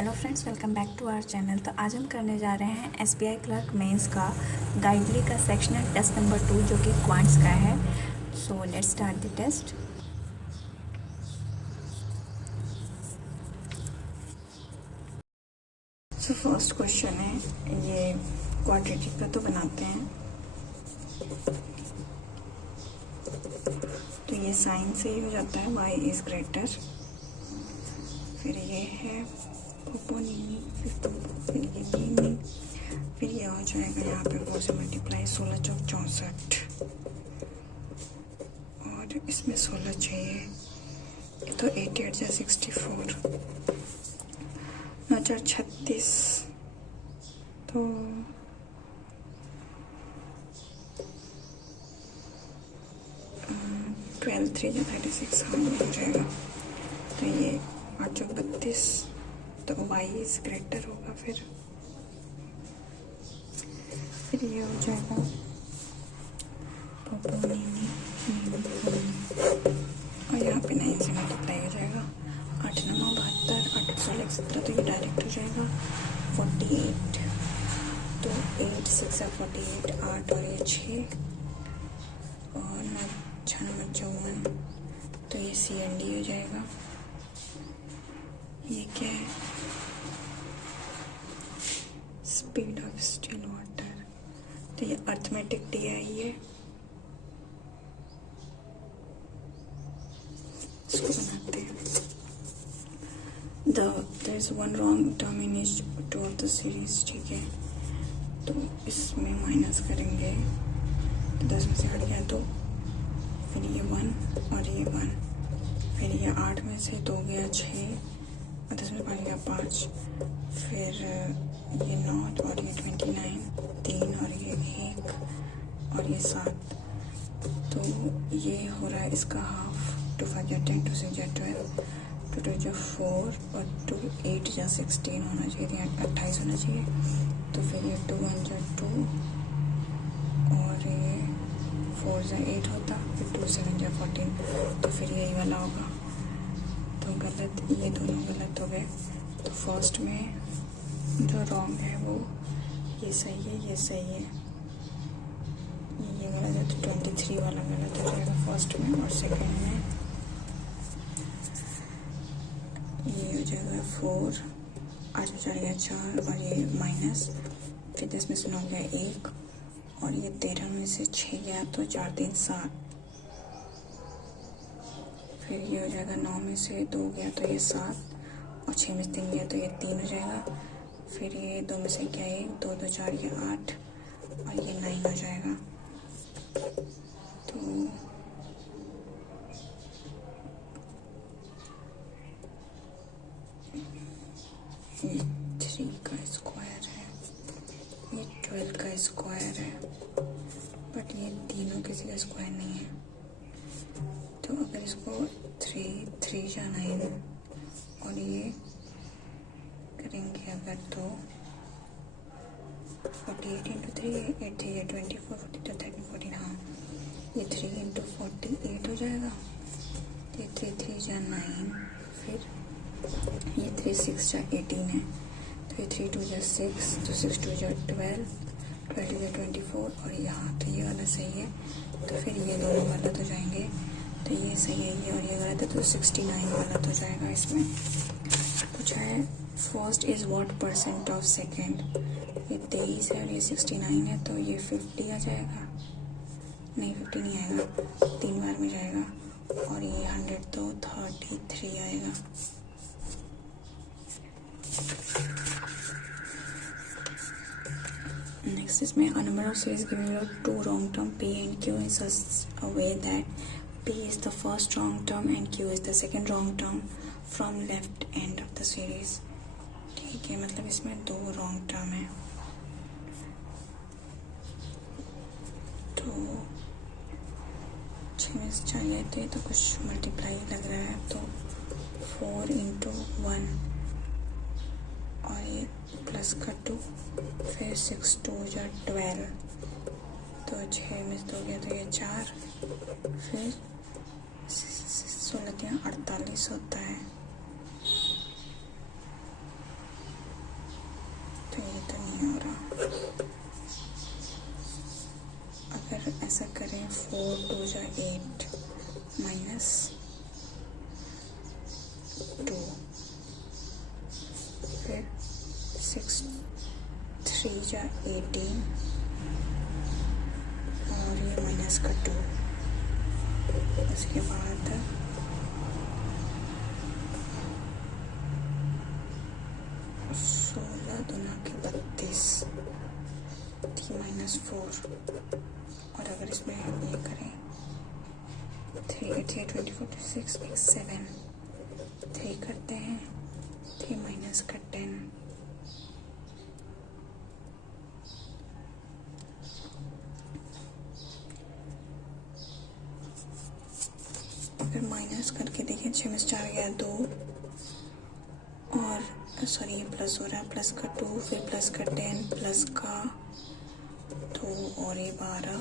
Hello friends, welcome back to our channel. तो आज हम करने जा रहे हैं एसबीआई क्लर्क मेंस का गाइडली का सेक्शनल टेस्ट नंबर 2 जो कि क्वांट्स का है। So let's start the test. So first question है, ये क्वाड्रेटिक का तो बनाते हैं। तो ये साइन से ही हो जाता है, y इज ग्रेटर। फिर ये है पोपोनीनी, फिर ये नीनी, फिर ये हो जाएगा यहाँ पे 4 से मल्टीप्लाई 16 चौक 64 और इसमें 16 चाहिए। ये तो 88 या 64 36 तो 12 3 या 36 हाँ ये हो जाएगा। तो ये 8 चौक 32 तो y इज ग्रेटर होगा। फिर ये हो जाएगा पोपोनीनी और यहाँ पे 9 से मल्टीप्लाई हो जाएगा। 8 9 72 8 16 17 तो ये डायरेक्ट हो जाएगा 48। तो 8 6 48 8 और ये 6 और 6 9 54 तो ये CND हो जाएगा। ये क्या है? Speed of still water. तो ये अर्थमेटिक डी है। ये इसको बनाते हैं। there is one wrong term in each two of the series। ठीक है, तो इसमें माइनस करेंगे तो 10 में से हट गया तो फिर ये 1 और ये 1। फिर ये 8 में से 2 गया 6 और 10 में 5 गया 5। फिर ये 9 और ये 29 3 और ये 1 और ये 7। तो ये हो रहा है इसका हाफ। 2 5 या 10 2 6 या 12 2 2 या 4 और 2 8 या 16 होना चाहिए, 28 होना चाहिए। तो फिर ये 2 1 या 2 और ये 4 या 8 होता। फिर 2 7 या 14 तो फिर यही वाला होगा। तो गलत, ये दोनों गलत हो गए। तो फर्स्ट में जो रॉन्ग है वो ये सही है, ये सही है, ये गलत है। तो 23 वाला गलत हो जाएगा फर्स्ट में। और सेकंड में ये हो जाएगा 4 8 में 4 गया 4 और ये माइनस। फिर 10 में से 9 गया 1 और ये 13 में से 6 गया तो 4 3 7। फिर ये हो जाएगा 9 में से 2 गया तो ये 7 और 6 में से 3 गया तो ये 3 हो जाएगा। फिर ये 2 में से क्या 1 2 2 4 ये 8 और ये 9 हो जाएगा। तो ये 3 का स्क्वायर है, ये 12 का स्क्वायर है, बट ये तीनों किसी का स्क्वायर नहीं है। तो अगर इसको 3 या 9 और ये करेंगे अगर तो 48 इंटू 3 8 3 या 24 42 13 14 हाँ ये 3 इंटू 48 हो जाएगा। ये 3 3 या 9 फिर ये 3 6 या 18 है। तो ये 3 2 या 6 तो 6 2 या 12 12 या 24 और यहाँ तो ये वाला सही है। तो फिर ये दोनों गलत हो जाएंगे। तो ये सही है ये और ये गलत है तो 69 गलत हो जाएगा। इसमें पूछा है first is what percent of second. ये 23 है और ये 69 है तो ये 50 आ जाएगा। नहीं 50 नहीं आएगा, 3 बार में जाएगा। और ये 100 तो 33 आएगा। नेक्स्ट इसमें a number of series giving you two wrong term P and Q in such a way that P is the first wrong term and Q is the second wrong term from left end of the series। ठीक है, मतलब इसमें 2 wrong term है। तो 6 में से 4 गए थे तो कुछ मल्टीप्लाई लग रहा है। तो 4 इंटू 1 और ये प्लस का 2 फिर 6 2 या 12 तो 6 में से 2 गया तो ये 4 फिर 16 3 48 होता है। अच्छा ये तो नहीं हो रहा। अगर ऐसा करें 4 2 जा 8 माइनस 2, फिर 6 3 जा 18 और ये माइनस का 2, उसके बाद 16 दूना के 32, 3 माइनस 4, और अगर इसमें ये करें 3 8 24 26 1 7, 3 करते हैं, 3 माइनस का 10, फिर माइनस करके देखें 6 में 4 गया 2, और सॉरी ये प्लस हो रहा है, प्लस का 2, फिर प्लस का 10, प्लस का 2 और ये 12,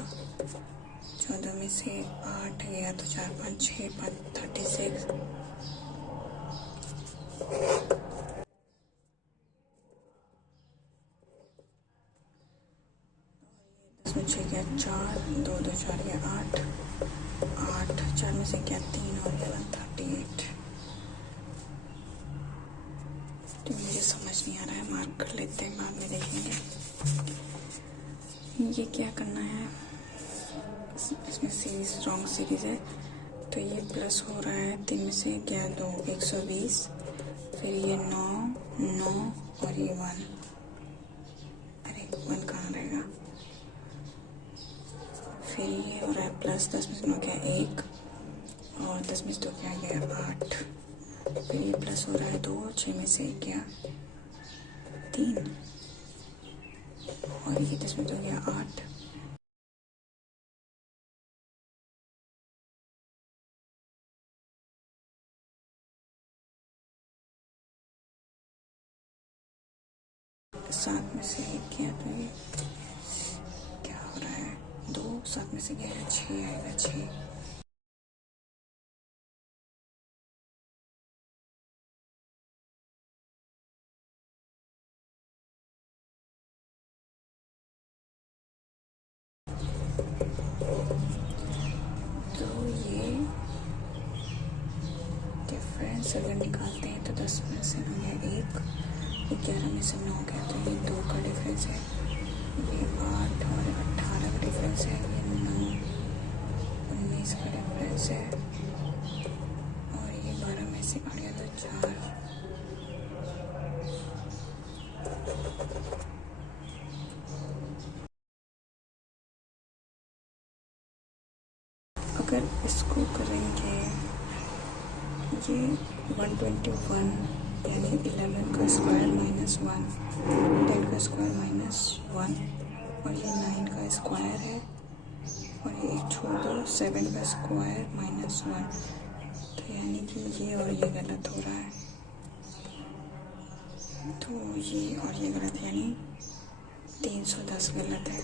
14 में से 8 गया तो 4 5 6 5 36, इसमें 6 गया 4, 2 2 4 गया 8 8, 4 में से गया 3 और गया 38। तो मुझे समझ नहीं आ रहा है, मार्क कर लेते हैं, बाद में देखेंगे। ये क्या करना है, इसमें सीरीज रॉन्ग सीरीज है, तो ये प्लस हो रहा है, 3 में से गया 2 120, फिर ये 9 9 और ये 1, अरे 1 कहाँ रहेगा, फिर ये हो रहा है प्लस 10 में से 9 गया 1 और 10 में से 2 क्या गया 8, फिर ये प्लस हो रहा है 2, 6 में से 1 गया 3 और ये 10 में 2 गया 8, सात में से 1 गया तो ये क्या हो रहा है 2, 7 में से गया है 6 आएगा 6, तो ये डिफरेंस अगर निकालते हैं तो 10 में से 9 गया 1, 11 में से 9 गया तो ये 2 का डिफरेंस है, ये 8 और 18 का डिफरेंस है, ये 9 19 का डिफरेंस है, और ये 12 में से 8 गया तो 4, अगर इसको करेंगे ये 121 यानी 11 का स्क्वायर माइनस 1, 10 का स्क्वायर माइनस 1, और ये 9 का स्क्वायर है, और ये एक छोड़ दो 7 का स्क्वायर माइनस 1, तो यानी कि ये और ये गलत हो रहा है, तो ये और ये गलत, यानी 310 गलत है।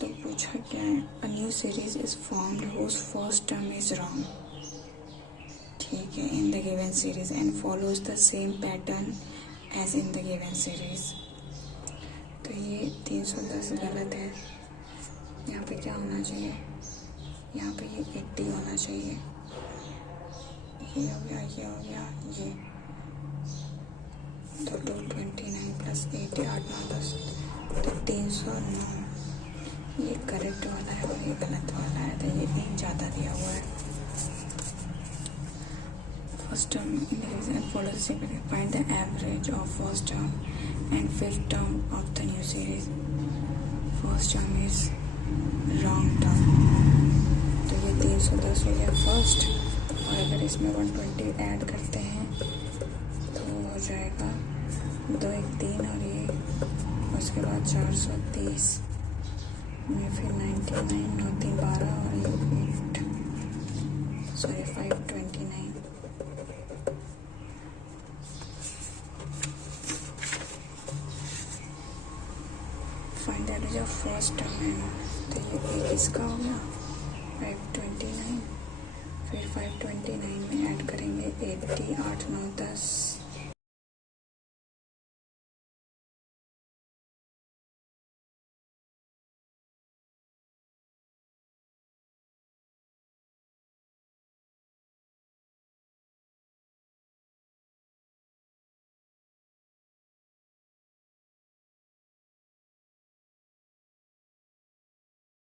तो पूछा क्या है, a new series is formed whose first term is wrong, ठीक है, in the given series and follows the same pattern as in the given series. तो ये 310 गलत है, यहाँ पे क्या होना चाहिए, यहाँ पे ये 80 होना चाहिए, ये हो गया ये हो गया ये, तो 229 प्लस 80 8 9 10, तो 309 ये करेक्ट वाला है और ये गलत वाला है, तो ये एक ज़्यादा दिया हुआ है। First term and follow the second, find the average of first term and fifth term of the new series. First term is wrong term, तो ये 310 हो गया फर्स्ट, और अगर इसमें 120 ऐड करते हैं तो हो जाएगा 2 1 3 और ये, उसके बाद 430 में फिर 99 9 3 12 और ये 8 sorry 529। Find the average of first term है, तो ये एक इसका हो गया 529, फिर 529 में ऐड करेंगे 80, 8, 9, 10,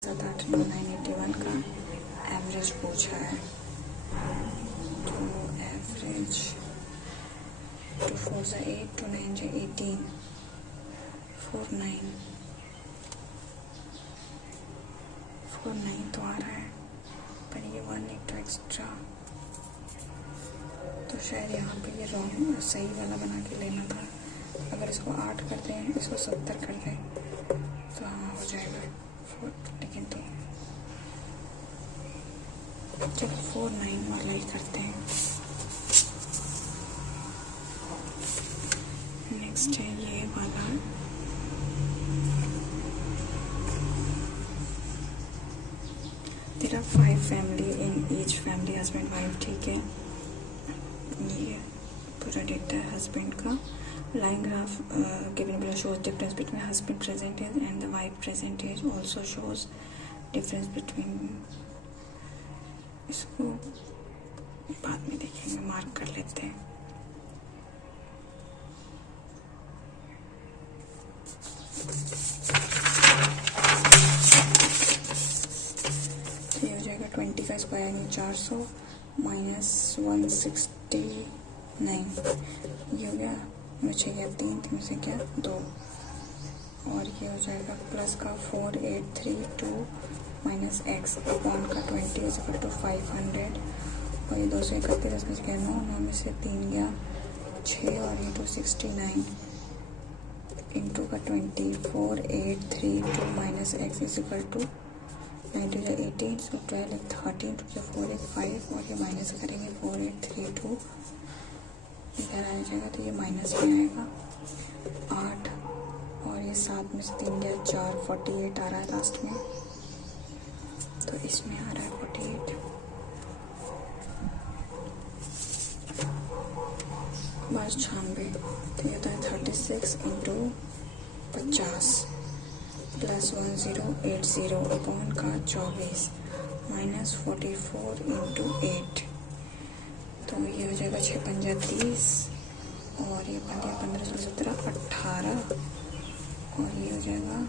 7, 8, 9, 81 का एवरेज पूछा है। तो एवरेज 2 4 से 8, 2 9 से 18, 4 9 तो आ रहा है, पर ये 1 एक तो एक्स्ट्रा, तो शायद यहाँ पे ये रॉन्ग सही वाला बना के लेना था। अगर इसको 8 कर दें, इसको 70 कर दें तो हाँ हो जाएगा 4, लेकिन तो चलो 4 9 वाला ही करते हैं। नेक्स्ट है ये वाला, तेरा 5 family in each family, husband wife, ठीक है। ये पूरा डेटा है हस्बैंड का। Line graph given below shows difference between husband present age and the wife present age, also shows difference between, इसको बाद में देखेंगे, मार्क कर लेते हैं। ये हो जाएगा 20 का स्क्वायर यानी 400 माइनस 169, ये हो गया, मुझे क्या 3, 3 से क्या 2, और ये हो जाएगा प्लस का 4832 माइनस एक्स अपॉन का 20 इज इक्वल टू 500, और ये 231, इसमें से क्या 9, 9 में से 3 गया 6, और ये 269 इंटू का 20, 4832 minus x is equal to 9 to 18, so 12 एक 13 to 4 एक 5, और ये माइनस करेंगे 4832 इधर आ जाएगा, तो ये माइनस में आएगा 8, और ये 7 में से 3 गया 4, 48 आ रहा है लास्ट में, तो इसमें आ रहा है 48, बस 96, तो ये होता है 36 इंटू 50 प्लस 1080 अपॉन का 24 माइनस 44 इंटू 8, तो ये हो जाएगा 6 पंजा 30, और ये 15 16 17 18, और ये हो जाएगा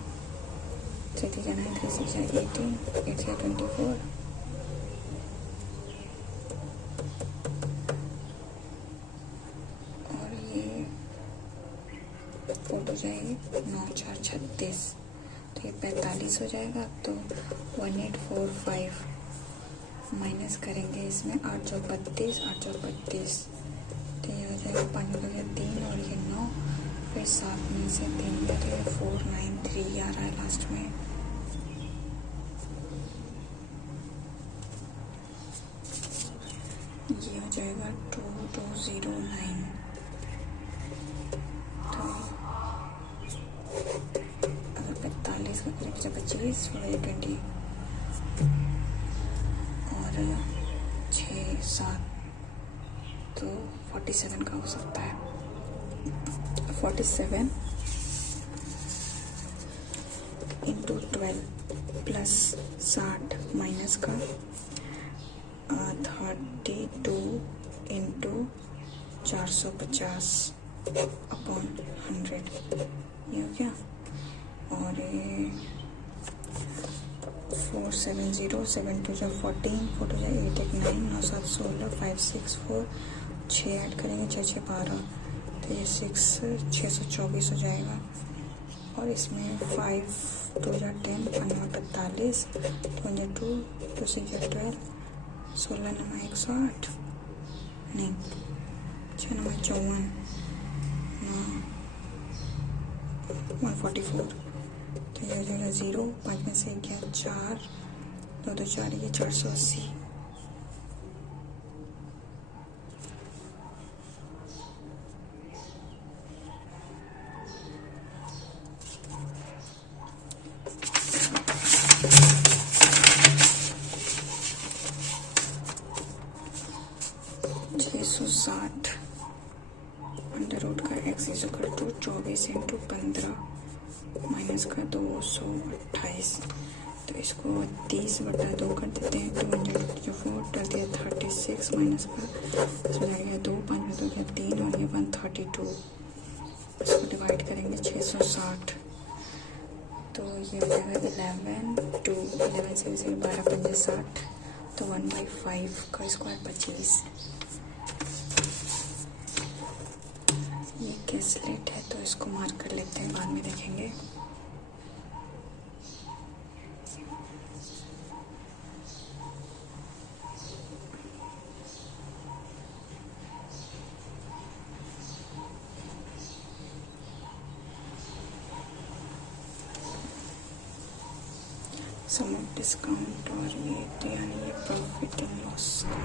3 3 9 3 6 18 8 6 24, और ये 4 हो जाएगी 9 4 36, तो ये 45 हो जाएगा, तो 1845 माइनस करेंगे इसमें 832, 832, तो ये हो जाएगा 5 हो गया 3, और ये 9, फिर 7 में से 3 गया, तो ये 493 आ रहा है लास्ट में। ये हो जाएगा 2209, तो अगर 45 का करें 25 और 20 और 6 7, तो 47 का हो सकता है, 47 इंटू 12 प्लस 60 माइनस का 32 इंटू 450 अपॉन 100, ये हो गया, और ये 470 7 2 14 4 2 8 1 9 9 7 16 5 6 4 6 ऐड करेंगे 6 6 12, तो ये 624 हो जाएगा, और इसमें 5 2 10 5 45 22 2 6 12 16 9 108 नहीं 6 9 54 144, तो ये हो जाएगा 0, 5 में से 1 गया 4, 2 2 4, ये 480। 660 अंडर रूट का x is equal to 24 into 15 minus का 228। तो इसको 30/2 कर देते हैं। 2 डल दिया 36 माइनस का इसमें लग गया 2, 5 में 2 गया 3 और ये 132। इसको डिवाइड करेंगे 660 तो ये हो जाएगा 11 2 11 से 12 5 60 तो 1/5 का स्क्वायर 25। ये कैलकुलेट है तो इसको मार्क कर लेते हैं, बाद में देखेंगे। सम ऑफ डिस्काउंट और ये तो यानी ये प्रॉफिट एंड लॉस का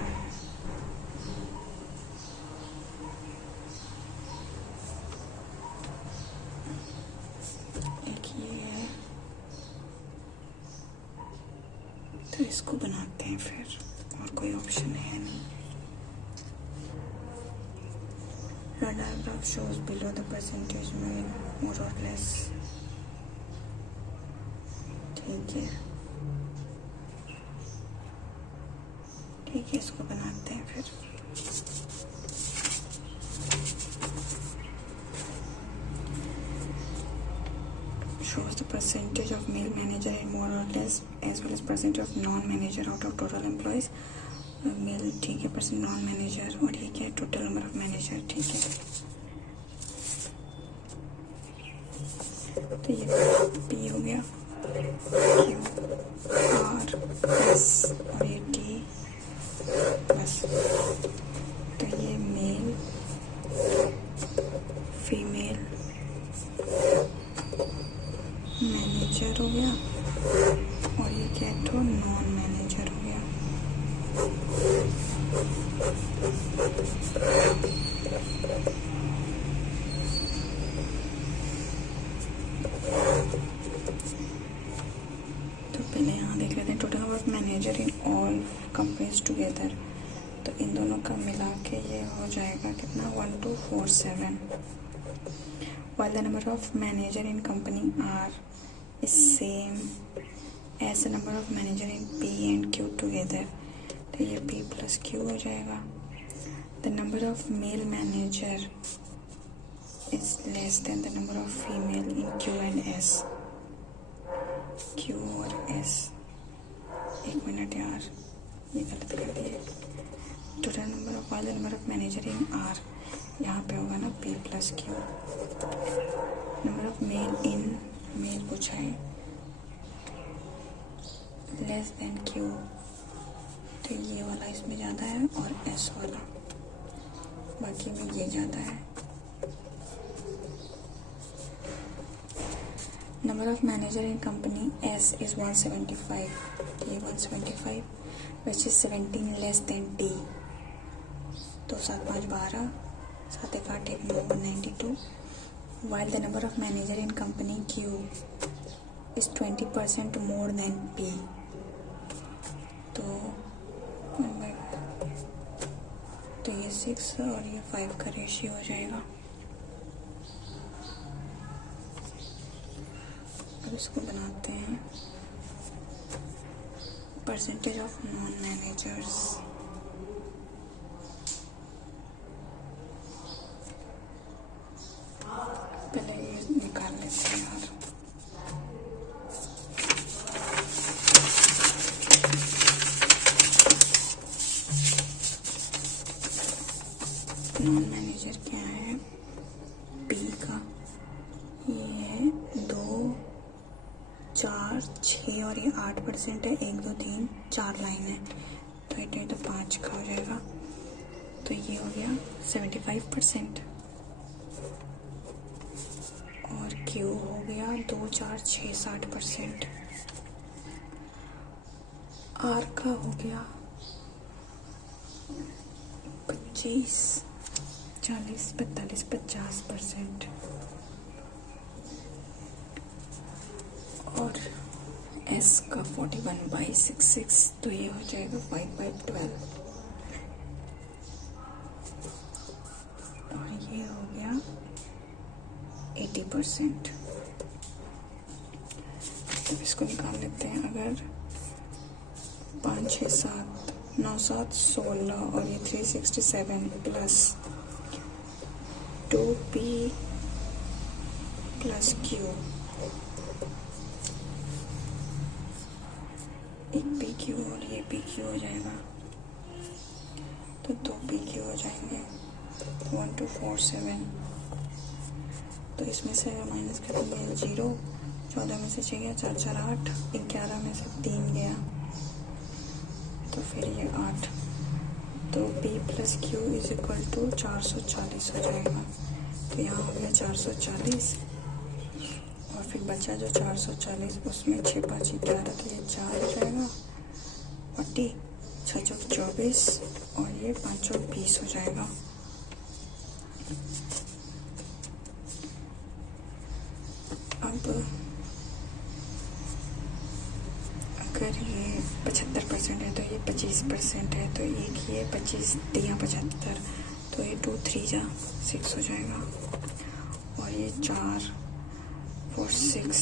एक ये है। तो इसको बनाते हैं फिर, और कोई ऑप्शन है नहीं। The diagram shows below the percentage mean more or less। ठीक है इसको बनाते हैं फिर। Shows the percentage of male manager in more or less as well as percentage of non-manager out of total employees। Male ठीक है, percent non manager, और ये क्या है टोटल नंबर ऑफ मैनेजर। ठीक है तो ये पी हो गया, क्यू आर एस और ये टी बस। तो ये मेल फीमेल मैनेजर हो गया और ये क्या है तो नॉन मैनेजर हो गया। तो पहले यहाँ देख लेते हैं total number of manager in all companies together. तो इन दोनों का मिला के ये हो जाएगा कितना 1247। While the number of manager in company R is same as the number of manager in P and Q together। तो ये P plus Q हो जाएगा। The number of male manager is less than the number of female in Q and S। Q और S, एक minute यार ये गलत कर दिए। Total number of while number of manager in R, यहाँ पे होगा ना P plus Q। Number of male in male पूछा है लेस देन Q, तो ये वाला इसमें ज़्यादा है और S वाला बाकी में ये ज़्यादा है। Number of manager in company S is 175, ये 175 which is 17 less than T। तो 7 5 12 7 1 8 1 9 192। While the number of manager in company Q is 20% more than P। तो ये 6 और ये 5 का रेशियो हो जाएगा। अब इसको बनाते हैं परसेंटेज ऑफ नॉन मैनेजर्स। पहले ये निकाल लेते हैं यार। नॉन मैनेजर क्या है P का, ये है 2 4 6 और ये 8% है। 1 2 3 4 लाइन है तो 8 8 तो 5 का हो जाएगा। तो ये हो गया 75% और Q हो गया 2 4 6 60%। R का हो गया 25 40 45 50% और S का 41/66, तो ये हो जाएगा 5/12। 80%। तो इसको निकाल लेते हैं। अगर 5 6 7 9 7 16 और ये 367 प्लस 2p प्लस q, एक pq और ये pq हो जाएगा, तो 2pq हो जाएंगे। 1 2 4 7, तो इसमें से माइनस करेंगे 0, 14 में से 6 गया, 4 4 8, 11 में से 3 गया, तो फिर ये 8, तो p plus Q is equal to 440 हो जाएगा। तो यहाँ हो गया 440, और फिर बचा जो 440, उसमें 6 5 11, तो ये 4 हो जाएगा, 40 6 चौक 24 और ये 5 चौक 20 हो जाएगा। अब अगर ये 75% है तो ये 25% है, तो एक ये 25 3 75, तो ये 2 3 जा 6 हो जाएगा, और ये 4 4 6,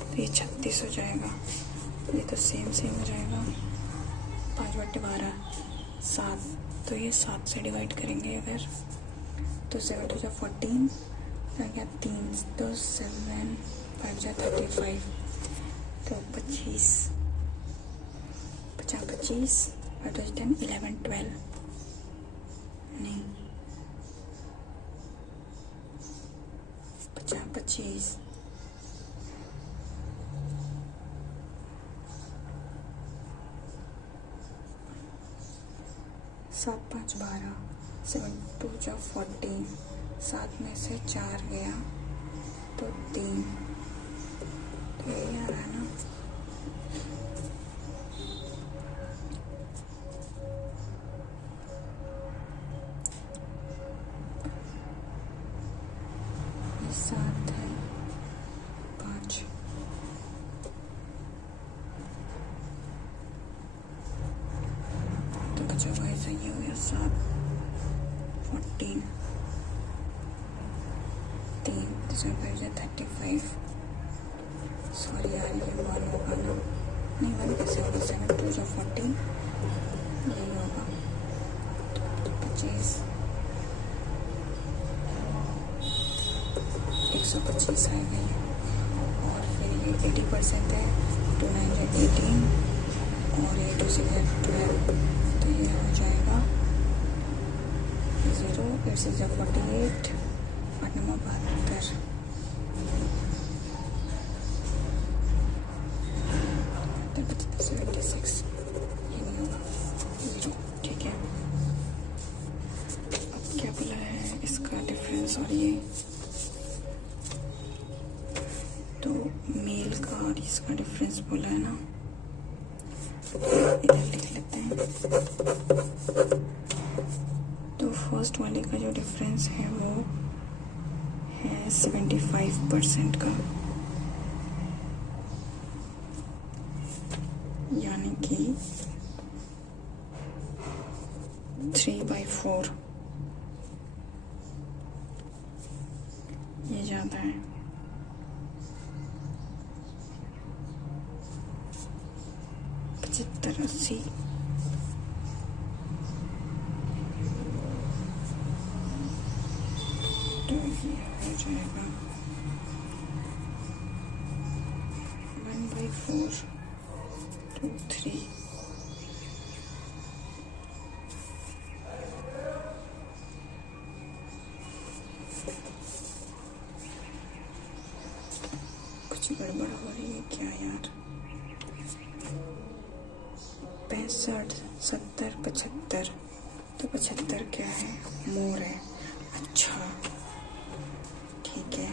तो ये 36 हो जाएगा। ये तो सेम हो जाएगा। 5/12 7, तो ये 7 से डिवाइड करेंगे अगर, तो 7 हो जाए 14, क्या 3 तो 7 5 जा 35, तो 25 50 25 और 10 11 12, नहीं 50 25 7 5 12, 7 2 जा 14, 7 में से 4 गया तो 3, तो ये आ रहा है ना। ये 7 है 5, तो बचा हुआ ऐसा ये हो गया 7 14 3, तो 35, सॉरी यार ये 1 होगा ना, नहीं 1 कैसे होगा, 7 2 जा 14, यही होगा 25 125 आएगा ये, और फिर ये 80% है, 2 9 जा 18 और ये 2 6 जा 12, तो ये हो जाएगा 0 8 6 जा 48, 8 9 72, तो 76, ये नहीं होगा 0, ठीक है। अब क्या बोला है इसका डिफरेंस, और ये तो मेल का और इसका डिफरेंस बोला है ना, इधर लिख लेते हैं। तो फर्स्ट वाले का जो डिफरेंस है वो है 75% का, यानी कि 3/4, ये ज़्यादा है। पचहत्तर 80, तो ये हो जाएगा 1/4 2 3, कुछ गड़बड़ हो रही है क्या यार। 65 70 75, तो 75 क्या है, मोर है, अच्छा ठीक है,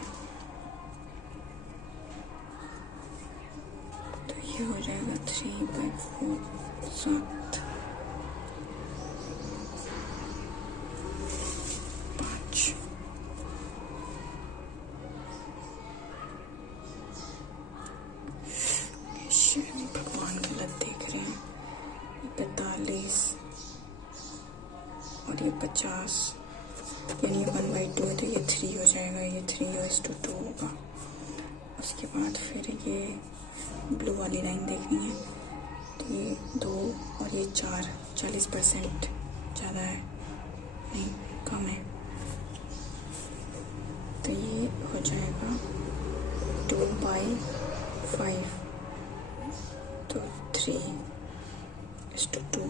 तो ये हो जाएगा 3/4 7 5, भगवान गलत देख रहे हैं, 45 और ये 50, यानी ये 1/2 है तो ये 3 हो जाएगा, ये 3:2 होगा। उसके बाद फिर ये ब्लू वाली लाइन देखनी है, तो ये 2 और ये 4, 40% ज़्यादा है, नहीं कम है, तो ये हो जाएगा 2/5, तो 3:2,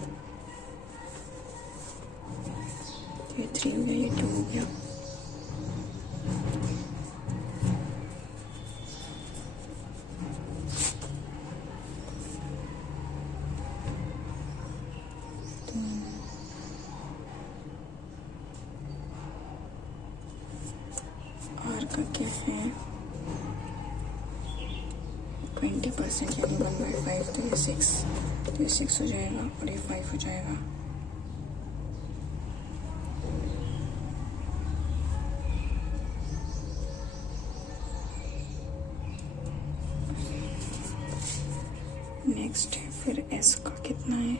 ये 3 हो गया, ये 2 हो गया। आर का क्या है 20%, यानी 1/5, तो ये 6, तो ये 6 हो जाएगा और ये 5 हो जाएगा। नेक्स्ट फिर एस का कितना है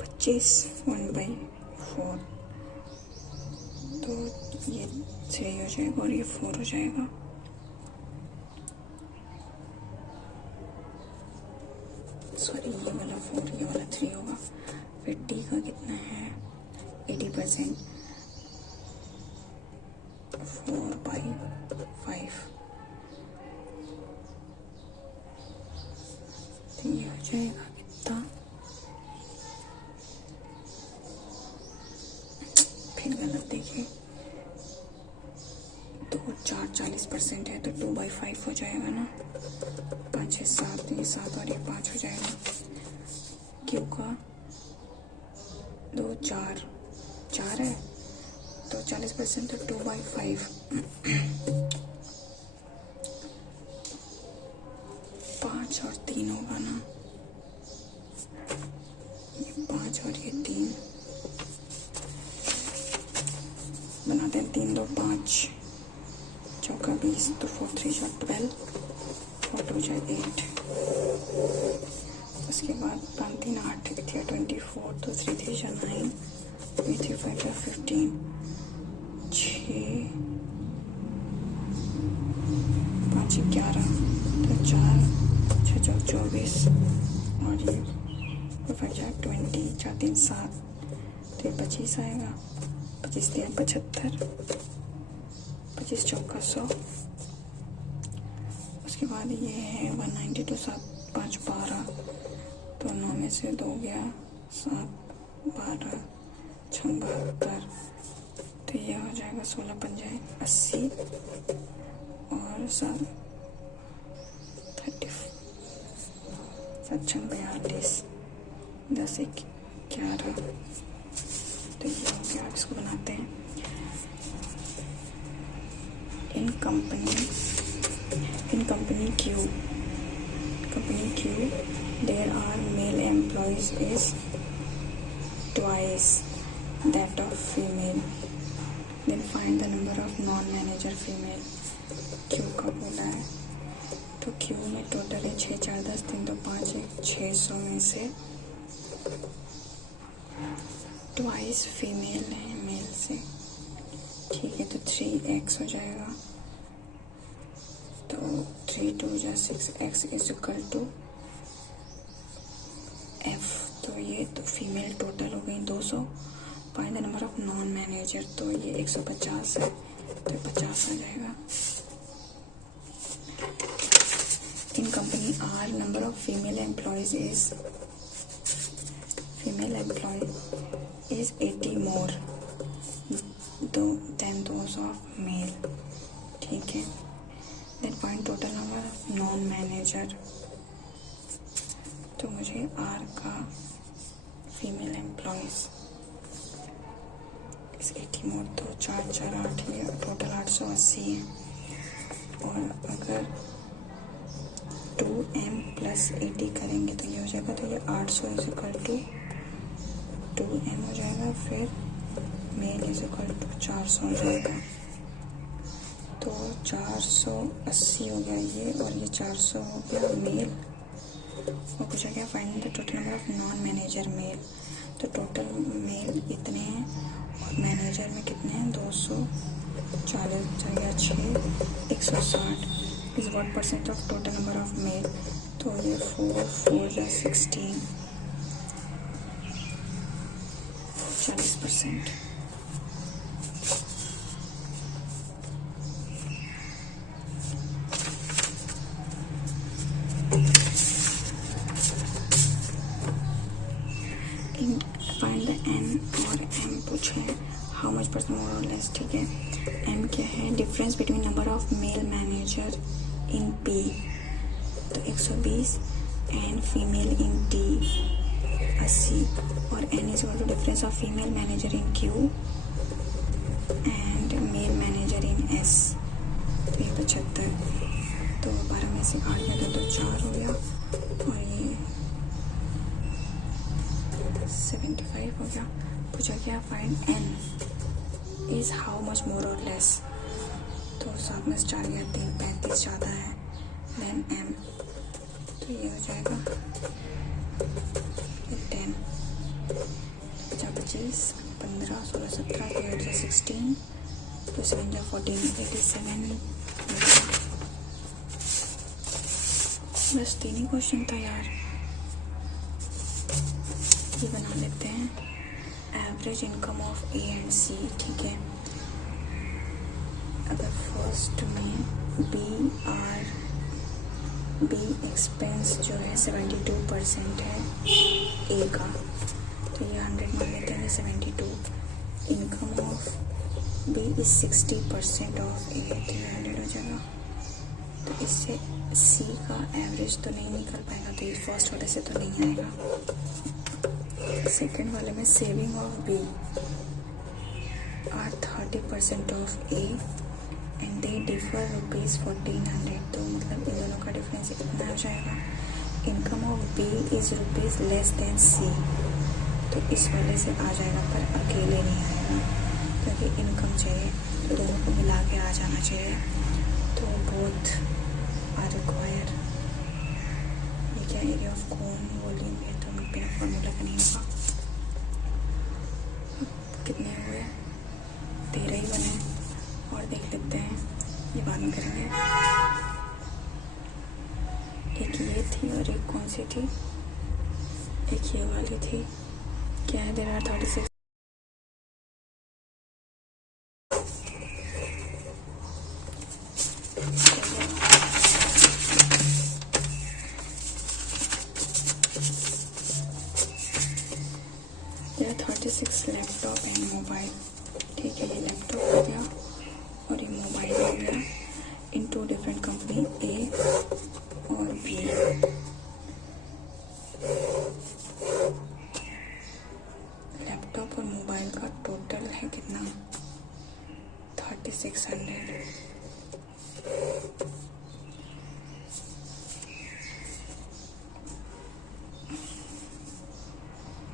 25, 1/4, तो ये 3 हो जाएगा और ये 4 हो जाएगा। सॉरी, ये वाला 4, ये वाला 3 होगा। फिर टी का कितना है 80%, 4/5, तो ये हो जाएगा कितना, फिर गलत देखिए, 2, 4, 40% है तो 2/5 हो जाएगा ना, 5, 6, 7, ये 7 और ये 5 हो जाएगा। क्यू का 2, 4, 4 है तो 40% तो 2/5, 5 और 3 होगा ना, ये 5 और ये 3 बनाते हैं, 3, 2, 5, चौका 20, तो 4, 3 = 12, 4, 2 = 8, उसके बाद 5, 3, 8, 8, 24, तो 3, 3 = 9, 8, 3, 5, 15, 6, 5, 11, तो 4, 6, 4, 24, और ये 5, 20, 4, 3, 7, तो ये 25 आएगा, 25, 3, 75, 25 चौका 100, उसके बाद ये है 192, 7, 5, 12, तो 9 में से 2 गया, 7, 12, 6, 72, तो ये हो जाएगा 16, 5, 80, और 7, 30, 7, 6, 42, 10, 1, 11, तो ये हो गया। इसको बनाते हैं। इन company Q there are male employees is twice that of female, then find the number of non-manager female। Q का बोला है, तो Q में टोटल है 6, 4, 10, 3, 2, 5, 600 में से ट्वाइस फीमेल है मेल से, ठीक है, तो 3x हो जाएगा, तो 3, 2 = 6x = f, तो ये तो फीमेल टोटल हो गई 200। Find the number of non manager, तो ये 150 है, तो 50 आ जाएगा। In company are number of female employees is 80 more than those of male, ठीक है। Then find total number of non manager, तो मुझे आर का फीमेल एम्प्लॉयज इस 80 मोर, तो 4, 4, 8 है, टोटल 880 है, और अगर 2m + 80 करेंगे तो ये हो जाएगा, तो ये 800 = 2m हो जाएगा, फिर मेल = 400 हो जाएगा, तो 480 हो गया ये, और ये 400 हो गया मेल, और पूछा गया find the total number of non manager male, तो टोटल मेल इतने हैं और मैनेजर में कितने हैं 240 चल गया 6 160 is what percent of total number of male. तो ये 4 4 या 16 40%। फाइंड द एन और एम पूछे हाउ मच परसेंट मोर और लेस। ठीक है, एम क्या है difference between number of male manager in P तो 120 एंड फीमेल इन टी 80 और N is equal to difference of female manager in Q and male manager in S तो ये 75। तो 12 में से 8 गया तो 4 हो गया और ये 75 हो गया। पूछा क्या find N is how much more और लेस। तो 7 में से 4 गया 3 35 ज़्यादा है देन एम तो ये हो जाएगा 10 25 15 16 17 8 से 16 तो 7 जा 14 87। बस 3 ही क्वेश्चन था यार। ये बना लेते हैं average income of A and C. ठीक है, अगर फर्स्ट में बी एक्सपेंस जो है 72% है ए का तो ये 100 मान लेते हैं 72। Income of B is 60% of A तो ये 100 हो जाएगा। तो इससे सी का एवरेज तो नहीं निकल पाएगा तो ये फर्स्ट वाले से तो नहीं आएगा। सेकेंड वाले में saving of B are 30% of A and they differ ₹1400 तो मतलब इन दोनों का डिफरेंस इतना हो जाएगा। Income of B is ₹less than C तो इस वाले से आ जाएगा पर अकेले नहीं आएगा क्योंकि इनकम चाहिए तो दोनों को मिला के आ जाना चाहिए। तो बोथ आर रिक्वायर। ये क्या एरिया ऑफ कौन वॉल्यूम है तो बिना फॉर्मूला का नहीं होगा। कितने हुए 13 ही बने और देख लेते हैं ये बाद में करेंगे। एक ये थी और एक कौन सी थी एक ये वाली थी क्या है there are 36 laptop and mobile. ठीक है, ये लैपटॉप हो गया और ये मोबाइल हो गया इन 2 डिफरेंट कंपनी ए और बी। लैपटॉप और मोबाइल का टोटल है कितना 3600।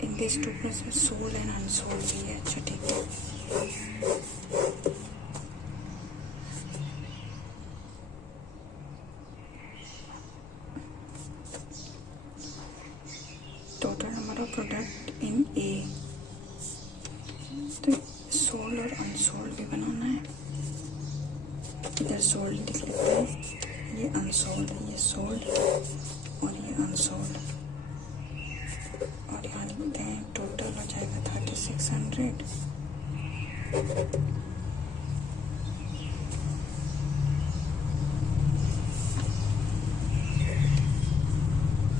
In this 2 places sold and unsold भी है। अच्छा ठीक है, total number of product in A तो सोल्ड और अनसोल्ड भी बनाना है। इधर सोल्ड लिख लेते हैं, ये अनसोल्ड है, ये सोल्ड और ये अनसोल्ड और यहाँ लिखते हैं टोटल हो जाएगा 3600।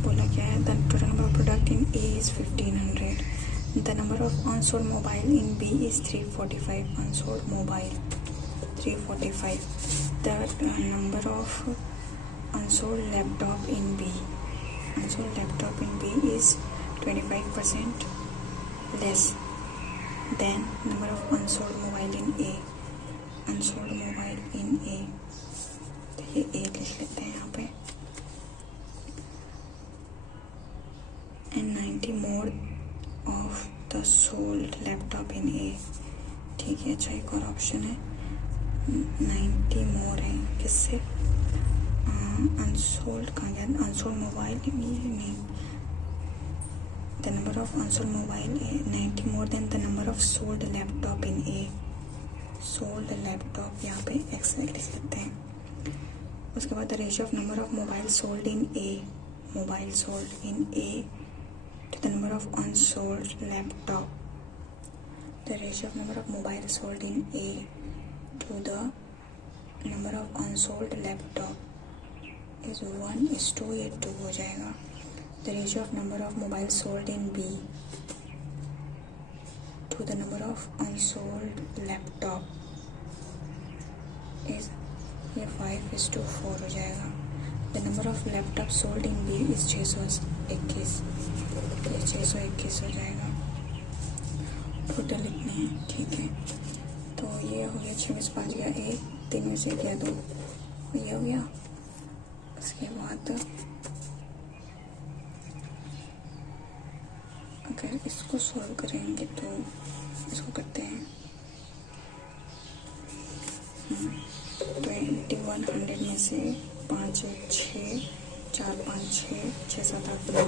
बोला क्या है the total number of product in A is 1500। The number of unsold mobile in B is 345। Unsold mobile 345। The number of unsold laptop in B unsold laptop in B is 25% less than number of unsold mobile in A। unsold mobile in A तो ये A लिख लेते हैं यहाँ पे। and 90 more of the sold laptop in A। ठीक है, अच्छा एक और ऑप्शन है 90 more है किससे अनसोल्ड कहाँ गया अनसोल्ड मोबाइल नहीं the number of unsold mobile 90 more than the number of sold laptop in A. Sold laptop यहाँ पे एक्स लिख सकते हैं। उसके बाद the ratio of number of mobile sold in A, mobile sold in A to the number of unsold laptop. The ratio of number of mobile sold in A to the number of unsold laptop is 1:2, ये 2 हो जाएगा। The ratio of number of mobile sold in B to the number of unsold laptop is, ये 5:4 हो जाएगा। The number of laptop sold in B is 621, ये 621 हो जाएगा। Total लिखने हैं, ठीक है। तो ये हो गया 26 5 गया 1, 3 में से गया 2, ये हो गया। उसके बाद अगर इसको सॉल्व करेंगे तो इसको करते हैं 2100 में से 5 1 6 4 5 6 6 7 8 9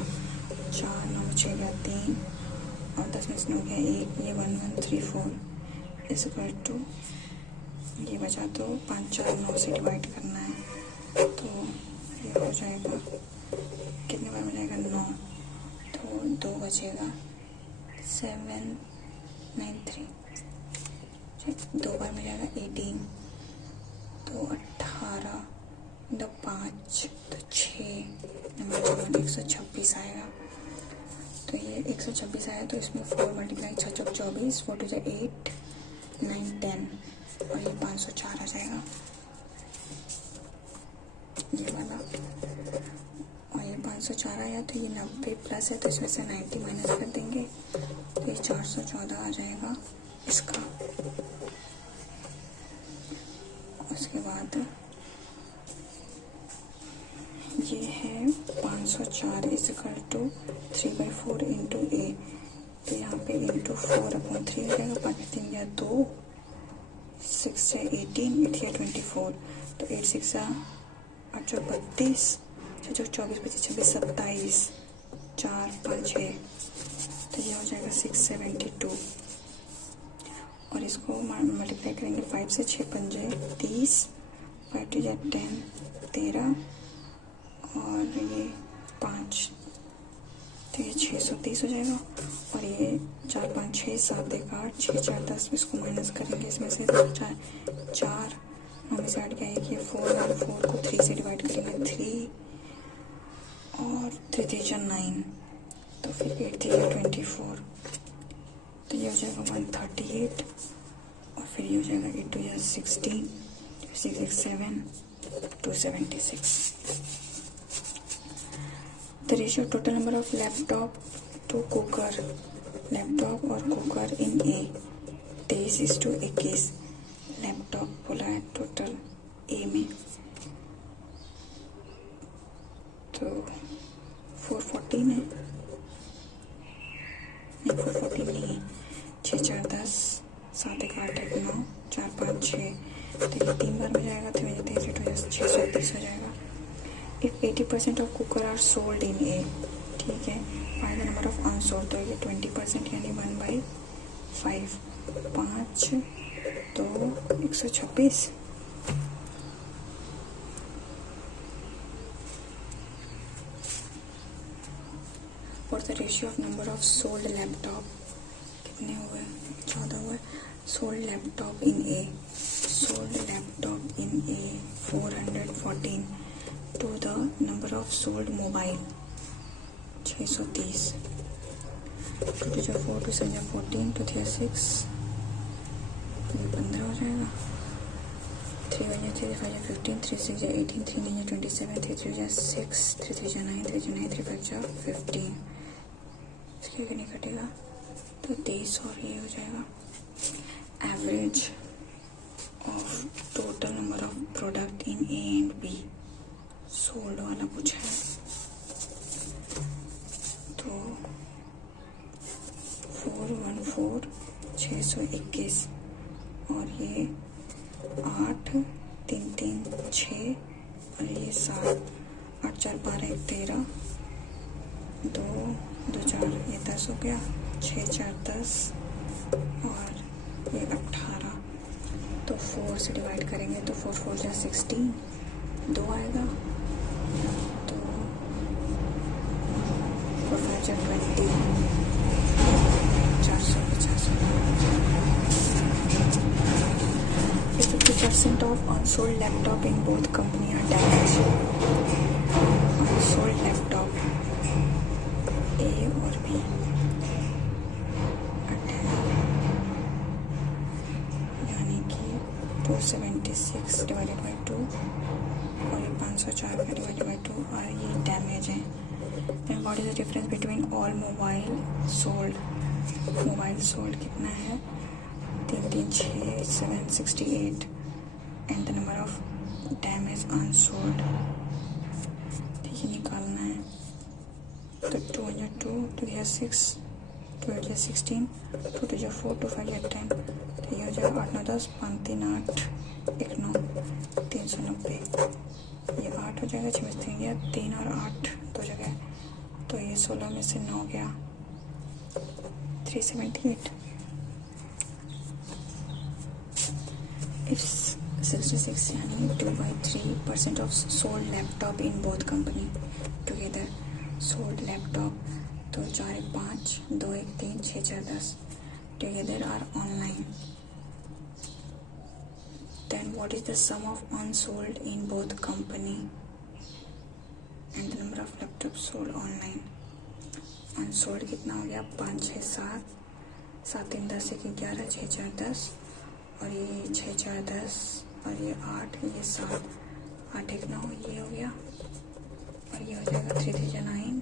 4 9 6 गया 3 और 10 में से 9 गया 1, ये 1 1 3 4 इज इक्वल टू, ये बचा तो 5 4 9 से डिवाइड करना है, तो ये हो जाएगा कितने बार में जाएगा 9, तो 2 बचेगा 7 9 3, 2 बार में जाएगा 18, तो 18 दो 5 तो 6 नंबर 126 आएगा। तो ये 126 आया, तो इसमें 4 मल्टीप्लाई 6 चौक 24, 4 2 8 9 10 और ये 504 आ जाएगा, ये वाला। और ये 504 आया, तो ये 90 प्लस है, तो इसमें से 90 माइनस कर देंगे, तो ये 414 आ जाएगा इसका। उसके बाद ये है 504 इज इक्वल टू 3/4 इंटू ए, तो यहाँ पे इंटू 4/3 हो जाएगा, 5 3 या 2, 6 से 18, 8 या 24, तो 8 6 8 चौक 32, 6 चौक 24 25 26 27, 4 5 6, तो ये हो जाएगा 672। और इसको मल्टीप्लाई करेंगे 5 से, 6 पंजे 30, 5 2 10 13 और ये 5, तो ये 630 हो जाएगा। और ये 4 5 6 7 1 8 6 4 10, इसको माइनस करेंगे इसमें से 4 4 9 में से 8 गया 1, ये 4 और 4 को 3 से डिवाइड करेंगे 3 और 3 3 9, तो फिर 8 3 24, तो ये हो जाएगा 138 और फिर ये हो जाएगा 8 2 16 6 6 7 276। The ratio of total number of laptop to cooker, laptop और कुकर इन ए 23:21। लैपटॉप बोला है टोटल ए में, तो 414 है, नहीं 414 नहीं है, 6 4 10 7 1 8 1 9 4 5 6, तो ये 3 बार में जाएगा, तो मेरे 630 हो जाएगा। If 80% of cooker are sold in A, ठीक है, find the number of unsold, तो ये 20% यानी 1/5, 5 तो 126। और the ratio of number of sold laptop कितने हुए, 14 हुए। Sold laptop in A, sold laptop in A 414 to the number of sold mobile 630, 2 2 4 2 7 14 2 3 6, ये 15 हो जाएगा, 3 1 3 5 15 3 6 18 3 9 27 3 3 6 3 3 9 3 9 3 5 15, इसके आगे नहीं कटेगा, तो 23 और ये हो जाएगा। Average of total number of product in A and B, sold वाला पूछा है, तो 414 621 और ये 8 3 3 6 और ये 7 8 4 12 1 13 2 दो चार ये 10 हो गया, 6 4 10 और ये 18। तो 4 से डिवाइड करेंगे तो 4 4 जा 16, 2 आएगा। तो 4 5 जा 20, 450। 50% of unsold laptop in both company are damaged. Unsold laptop A और B यानी कि 276 डिवाइडेड बाई 2 और ये 504 का डिवाइडेड बाई 2 और ये डैमेज है। Then what is the difference between all mobile sold? Mobile sold कितना है? 3 3 6 768 and the number of damage unsold ये निकालना है। तो 202, 2 या 6, 2 8 या 16, 2 2 या 4, 2 5 या 10। तो ये हो जाएगा 8 9 10, 5 3 8 1 9 390। ये 8 हो जाएगा, 6 में 3 गया, 3 और 8 दो जगह, तो ये 16 में से 9 गया, 378। It's 66 यानी 2/3% of sold laptop in both company together. Sold laptop तो 4 1 5 2 1 3 6 4 10 together are online. Then what is the sum of unsold in both company and the number of laptops sold online? Unsold कितना हो गया? 5 6 7 7 3 10 1 11 6 4 10 और ये 6 4 10 और ये 8 ये 7 8 1 9 ये हो गया और ये हो जाएगा 3 3 जा 9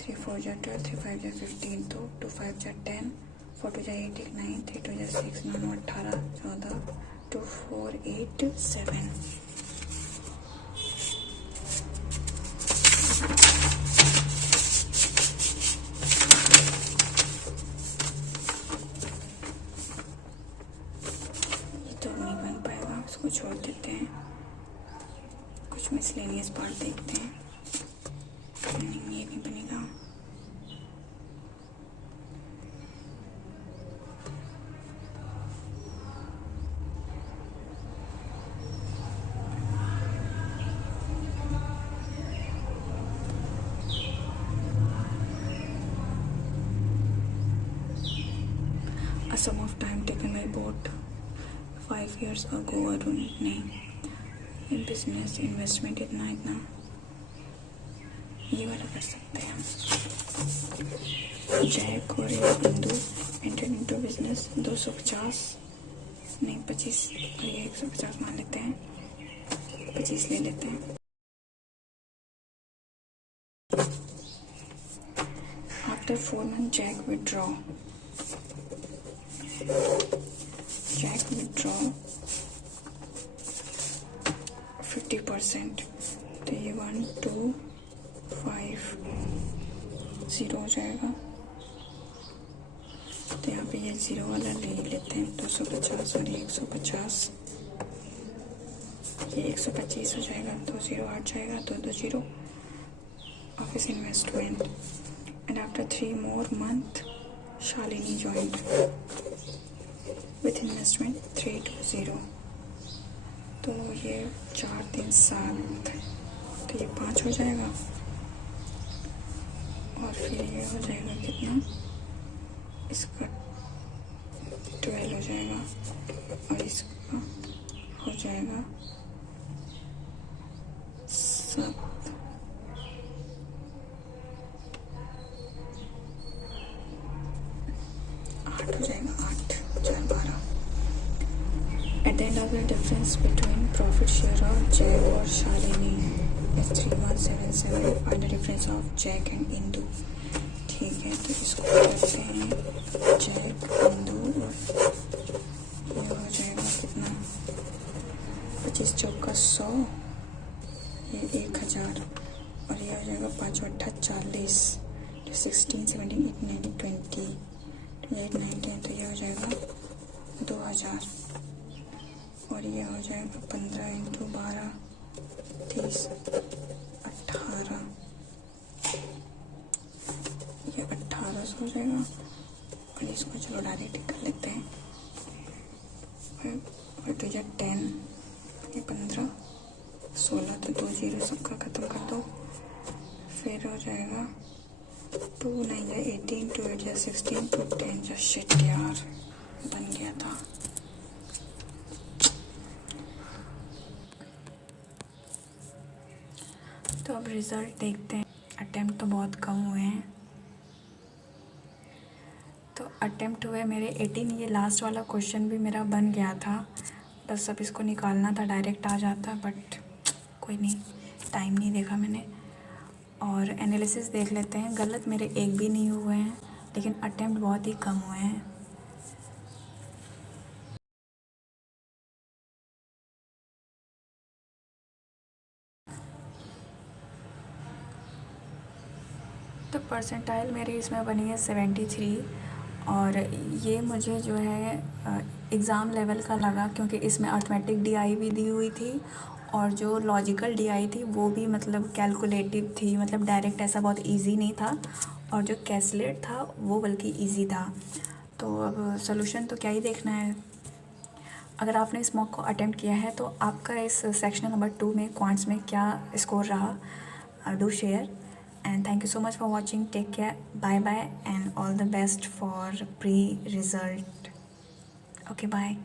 3 4 जा 12 3 5 जा 15 तो 2 5 जा 10 4 2 जा 8 1 9 3 2 जा 6 9 9 18 14 2 4 8 7। इसको छोड़ देते हैं, कुछ मिसलेनियस पार्ट देखते हैं। नहीं ये नहीं बनेगा। A sum of time taken by boat 5 years ago Arun ने ये बिजनेस इन्वेस्टमेंट इतना ये वाला कर सकते हैं। जैक और इंदु एंटर इनटू बिजनेस 250 नहीं 25 और ये 150 मान लेते हैं, 25 ले लेते हैं। आफ्टर 4 months जैक विड्रॉ %50 तो ये 1 2 5 0 हो जाएगा। तो यहाँ पे ये 0 वाला ले लेते हैं। 250 और ये 150 ये 125 हो जाएगा। 2 0 8 जाएगा, 2 2 0 office investment and after 3 more months Shalini joint with investment 320। तो ये 4 3 7 तो ये 5 हो जाएगा और फिर ये हो जाएगा कितना, इसका 12 हो जाएगा और इसका हो जाएगा 7। 8 हो जाएगा, 8 4 12। At the end of the difference between profit share of Jack और Shalini is 3177. Find the difference of Jack and Indu. ठीक है, तो इसको करते हैं जैक इंदु और ये हो जाएगा कितना, 25 चौका 100 ये 1000 और ये हो जाएगा 5 8 40 16 17 18 19 20 8 9 10 तो ये हो जाएगा 2000 और ये हो जाएगा 15 × 12 30 18 और इसको चलो डायरेक्ट कर लेते हैं। 5 2 10, ये 15, 16 तो 2 0 सबका ख़त्म कर दो। फिर हो जाएगा 2 9 या 18, 2 8 या 16, 2 10 या शिट यार, बन गया था। तो अब रिज़ल्ट देखते हैं। अटेम्प्ट तो बहुत कम हुए हैं। तो अटेम्प्ट हुए मेरे 18। ये लास्ट वाला क्वेश्चन भी मेरा बन गया था, बस अब इसको निकालना था, डायरेक्ट आ जाता, बट कोई नहीं, टाइम नहीं देखा मैंने। और एनालिसिस देख लेते हैं। गलत मेरे एक भी नहीं हुए हैं, लेकिन अटेम्प्ट बहुत ही कम हुए हैं। तो परसेंटाइल मेरी इसमें बनी है 73, और ये मुझे जो है एग्ज़ाम लेवल का लगा, क्योंकि इसमें अर्थमेटिक डीआई भी दी हुई थी, और जो लॉजिकल डीआई थी वो भी मतलब कैलकुलेटिव थी, मतलब डायरेक्ट ऐसा बहुत इजी नहीं था, और जो कैलकुलेट था वो बल्कि इजी था। तो अब सॉल्यूशन तो क्या ही देखना है। अगर आपने इस मॉक को अटेम्प्ट किया है तो आपका इस सेक्शन नंबर 2 में क्वांट्स में क्या स्कोर रहा, do share. And thank you so much for watching. Take care. Bye bye and all the best for pre-result. Okay, bye.